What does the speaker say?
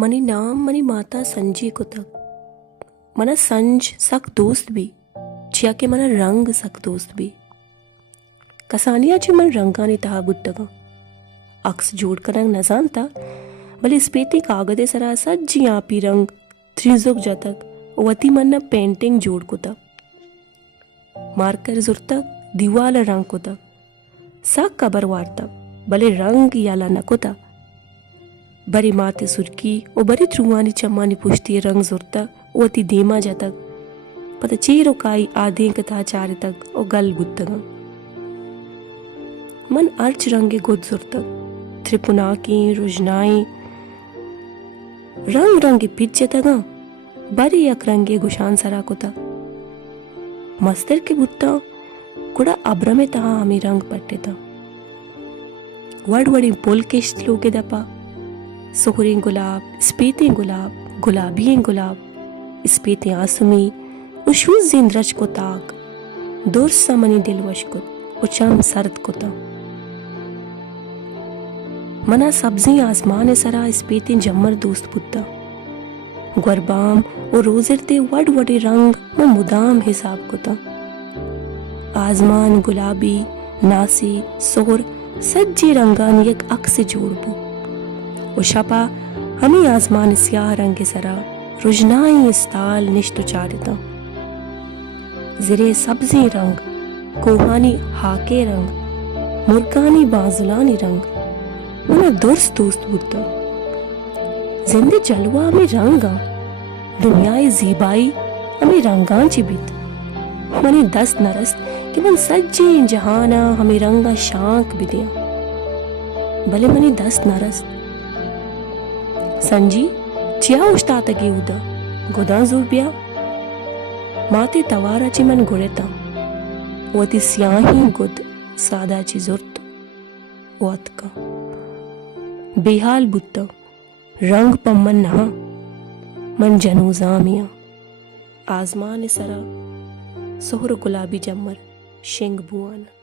money नाम money माता संजी को तक मना संज सक दोस्त भी चिया के मना रंग सक दोस्त भी कसानिया ची मन रंगानी तहा बुट्टगा अक्स जोड़ कर रंग न जानता भले स्पेती कागदे सरा सज्जी आपी रंग त्रिजुक जतक वती मन पेंटिंग जोड़ को तक मार्कर जुर तक दीवाल रंग को तक साक कबर वार्ता भले रंग याला नको तक बरी माते सुरकी ओ बरी त्रुवानी चम्मानी पुष्टी रंग जुरता ओती देमा जतक पता चीरो काई आधे कथा चारे तक ओ गल बुत्तगा मन अर्च रंगे गुद जुरतक त्रिपुना की रुजनाई रंग रंगे पिच जतगा बरी यक रंगे गुशान सरा को तक मस्तर के बुत्ता कुड़ा अब्रमे तहा हमें रंग पट्टे था वड़ वड़ी बोल केश्त लोगे दपा सोहरे गुलाब स्पेते गुलाब गुलाबी गुलाब स्पेते आसमी उशूज जिंद्रज को ताक दूर समनी दिलवश को उचम सर्द को ता मना सब्जी आसमान सरा स्पेते जम्मर दोस्त पुत्ता गुरबाम और रोजरते वड वडे रंग वो मुदाम हिसाब को ता आसमान गुलाबी नासी सोहर सज्जी रंगान एक अक से जोड़बू उशपा हमें आसमान स्याह रंग सरा रुजनाई इस्ताल निष्टुचारिता जिरे सब्जी रंग कोहानी हाके रंग मुर्गानी बाजुलानी रंग मना दुर्स दोस्त बुद्धा जिंदे जलवा हमें रंगा दुनियाई जीबाई हमें रंगां चिबित मने दस नरस कि मन सज्जे जहाना हमें रंगा शांक भी दिया भले मनी दस नरस संजी चिया उष्टा तगी उदा गोदा जुर बिया माते तवारा ची मन गुड़ेता वती स्याही गुद सादा ची जुर्त वत का बेहाल बुत्ता रंग पम्मन नहा मन जनू जामिया आजमान सरा सोहर गुलाबी जम्मर शेंग बुआना